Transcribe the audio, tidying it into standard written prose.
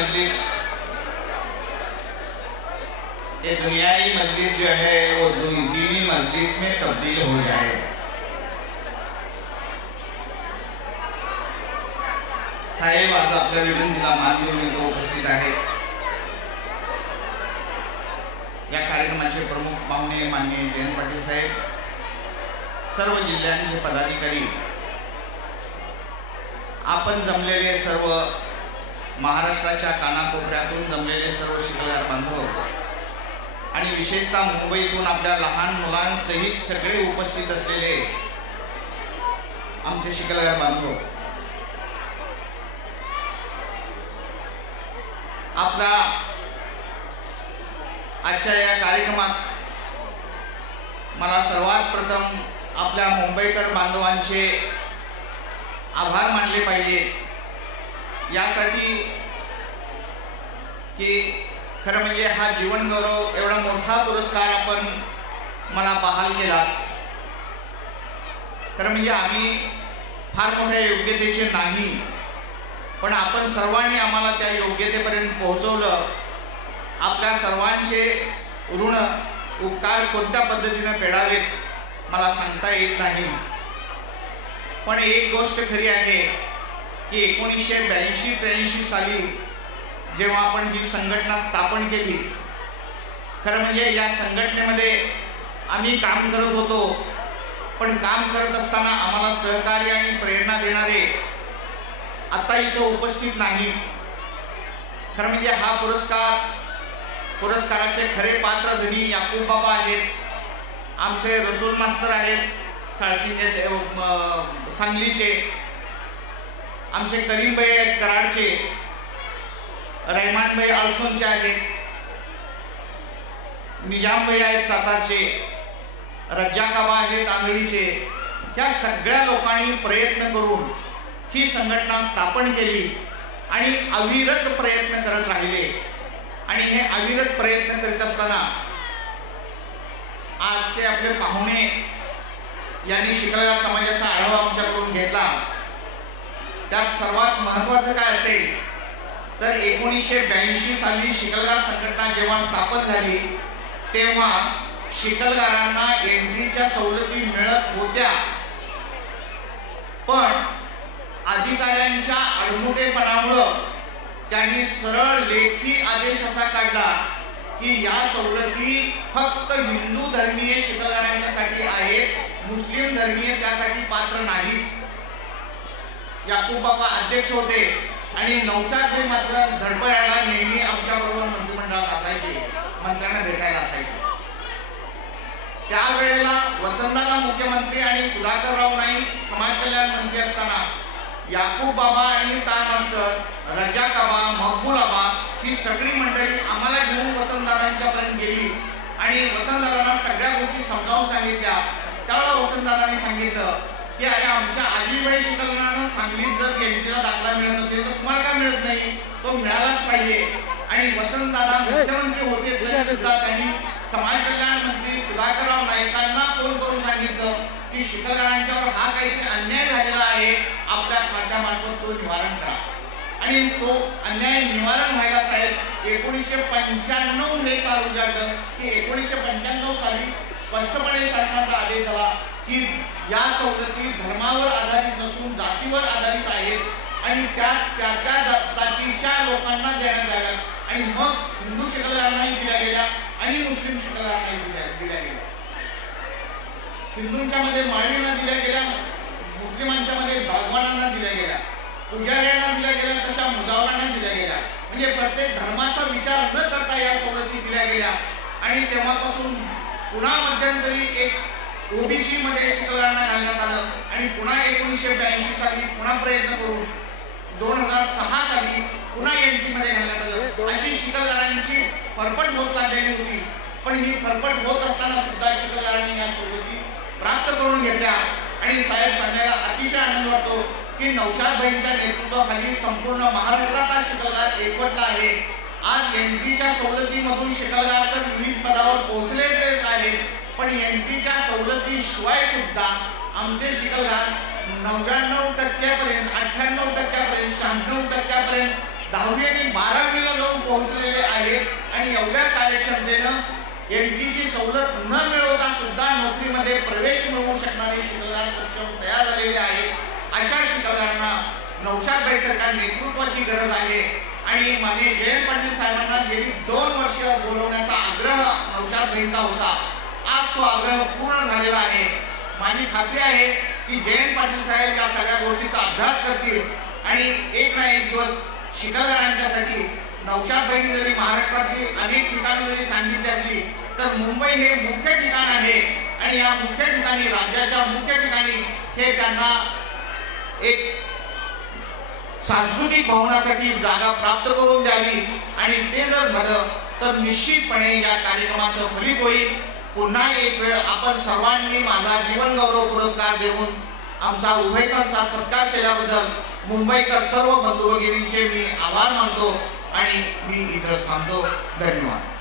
मजलिस, ये दुनियाई मजलिस जो है वो दीनी मजलिस में तब्दील हो जाए। साहेब आज आपल्या विनंतीला मान देऊन इथे उपस्थित आहे। या कार्यक्रमाचे प्रमुख पाहुणे माननीय जयंत पाटील साहेब, सर्व जिल्ह्यांचे पदाधिकारी, आपण जमलेले सर्व महाराष्ट्राच्या कानाकोपऱ्यातून जमलेले सर्व शिकलगार बांधव आणि विशेषतः मुंबईतून आपल्या लहान मुलांसहित सगळे उपस्थित असलेले आमचे शिकलगार बांधव, आपला आजच्या या कार्यक्रमात मला सर्वात प्रथम आपल्या मुंबईकर बांधवांचे आभार मानले पाहिजे यासाठी की खरं म्हणजे हा जीवन गौरव एवढा मोठा पुरस्कार आपण मला बहाल केला। खरं म्हणजे आम्ही फार मोठ्या योग्यतेचे नाही, पण आपण सर्वांनी आम्हाला त्या योग्यतेपर्यंत पोहोचवलं। आपल्या सर्वांचे ऋण उपकार कोणत्या पद्धतीने फेडावेत मला सांगता येत नाही, पण एक गोष्ट खरी आहे की 1982-83 साली जेव्हा आपण ही संघटना स्थापन केली, खरं म्हणजे या संघटनेमध्ये आम्ही काम करत होतो, पण काम करत असताना आम्हाला सहकार्य आणि प्रेरणा देणारे आता इथं उपस्थित नाही। खरं म्हणजे हा पुरस्काराचे खरे पात्रधनी याकूब बाबा आहेत, आमचे रसूल मास्तर आहेत साळशिंग्याचे सांगलीचे, आमचे करीम भाई आहेत कराडचे, रहमान भाई आलसोनचे आहेत, निजाम भाई आहेत सातारचे, रज्जाक बाबा आहेत आंधळीचे। ह्या सगळ्या लोकांनी प्रयत्न करून ही संघटना स्थापन केली आणि अविरत प्रयत्न करत राहिले। आणि हे अविरत प्रयत्न करीत असताना आजचे आपले पाहुणे यांनी शिकलगार समाजाचा आढावा आमच्याकडून घेतला। त्यात सर्वात महत्त्वाचं काय असेल तर 1982 साली शिकलगार संघटना जेव्हा स्थापन झाली तेव्हा शिकलगारांना एंट्रीच्या सवलती मिळत होत्या, पण अधिकाऱ्यांच्या अडमुटेपणामुळे त्यांनी सरळ लेखी आदेश असा काढला की या सवलती फक्त हिंदू धर्मीय शिकलगारांच्यासाठी आहेत, मुस्लिम धर्मीय त्यासाठी पात्र नाहीत। याकूब बाबा अध्यक्ष होते आणि नौशाद भाई मात्र धडपडायला नेहमी आमच्याबरोबर मंत्रिमंडळात असायचे, मंत्र्यांना भेटायला असायचे। त्यावेळेला वसंतदादा मुख्यमंत्री आणि सुधाकरराव नाईक समाज कल्याण मंत्री असताना याकूब बाबा आणि तार मास्तर, रजाक बाबा, मकबूल बाबा ही सगळी मंडळी आम्हाला घेऊन वसंतदादांच्या पर्यंत गेली आणि वसंतदादांना सगळ्या गोष्टी समजावून सांगितल्या। त्यावेळेला वसंतदादांनी सांगितलं की अरे आमच्या आजीबाई शिकलगारांना सांगलीत जर एंट्रीचा दाखला मिळत असेल तर तुम्हाला का मिळत नाही, तो मिळालाच पाहिजे। आणि वसंतदादा मुख्यमंत्री होते तरी सुद्धा त्यांनी समाज कल्याण मंत्री सुधाकरराव नाईकांना फोन करून सांगितलं की शिकलगारांच्यावर हा काहीतरी अन्याय झालेला आहे, आपल्या खात्यामार्फत तो निवारण करा। आणि तो अन्याय निवारण व्हायला साहेब 1995 हे साल उजाडलं की 1995 साली स्पष्टपणे शासनाचा आदेश झाला की या सवलती धर्मावर आधारित नसून जातीवर आधारित आहेत आणि त्या जातीच्या लोकांना देण्यात याव्यात। आणि मग हिंदू शिकलगारांनाही दिल्या गेल्या आणि मुस्लिम शिकलगारांनाही दिल्या गेल्या। हिंदूंच्या मध्ये माळींना दिल्या गेल्या, मुस्लिमांच्या मध्ये भगवानांना दिल्या गेल्या, पुजाऱ्यांना दिल्या गेल्या, तशा मुजावरांना दिल्या गेल्या। म्हणजे प्रत्येक धर्माचा विचार न करता या सवलती दिल्या गेल्या। आणि तेव्हापासून पुन्हा मध्यंतरी एक ओबीसी मध्ये शिकलगारांना घालण्यात आलं आणि पुन्हा 1982 साली पुन्हा प्रयत्न करून 2006 साली पुन्हा एंट्री मध्ये घालण्यात आलं। अशी शिकलगारांची फरफट होत चाललेली होती, पण ही फरफट होत असताना सुद्धा शिकलगारांनी या सवलती प्राप्त करून घेतल्या। आणि साहेब सांगायला अतिशय आनंद वाटतो की नौशाद भाईंच्या नेतृत्वाखाली संपूर्ण महाराष्ट्राचा शिकलगार एकवटला आहे। आज एंट्रीच्या सवलतीमधून शिकलगार तर विविध पदावर पोहोचलेच आहेत, पण एंट्रीच्या सवलतीशिवाय सुद्धा आमचे शिकलगार 99% 98% 96% 10वी आणि 12वीला जाऊन पोहोचलेले आहेत आणि एवढ्या कार्यक्षमतेनं एनटीची सवलत न मिळवता सुद्धा नोकरीमध्ये प्रवेश मिळवू शकणारे शिकलगार सक्षम तयार झालेले आहेत। अशा शिकलगारांना नौशादभाई सरकार नेतृत्वाची गरज आहे आणि माननीय जयंत पाटील साहेबांना गेली 2 वर्ष बोलवण्याचा आग्रह नौशादभाईंचा होता। आज तो आग्रह पूर्ण झालेला आहे। माझी खात्री आहे की जयंत पाटील साहेब या सगळ्या गोष्टीचा अभ्यास करतील आणि एक ना एक दिवस शिकलगारांच्यासाठी नौशादभाईंनी जरी महाराष्ट्रातील अनेक ठिकाणी जरी सांगितली असली तर मुंबई हे मुख्य ठिकाण आहे आणि या मुख्य ठिकाणी राज्याच्या मुख्य ठिकाणी हे त्यांना एक सांस्कृतिक भवनासाठी जागा प्राप्त करून द्यावी आणि ते जर झालं तर निश्चितपणे या कार्यक्रमाचं फलित होईल। पुन्हा एक वेळ आपण सर्वांनी माझा जीवन गौरव पुरस्कार देऊन आमचा उभयतांचा सत्कार केल्याबद्दल मुंबईकर सर्व बंधू भगिनींचे मी आभार मानतो आणि मी इथं थांबतो। धन्यवाद।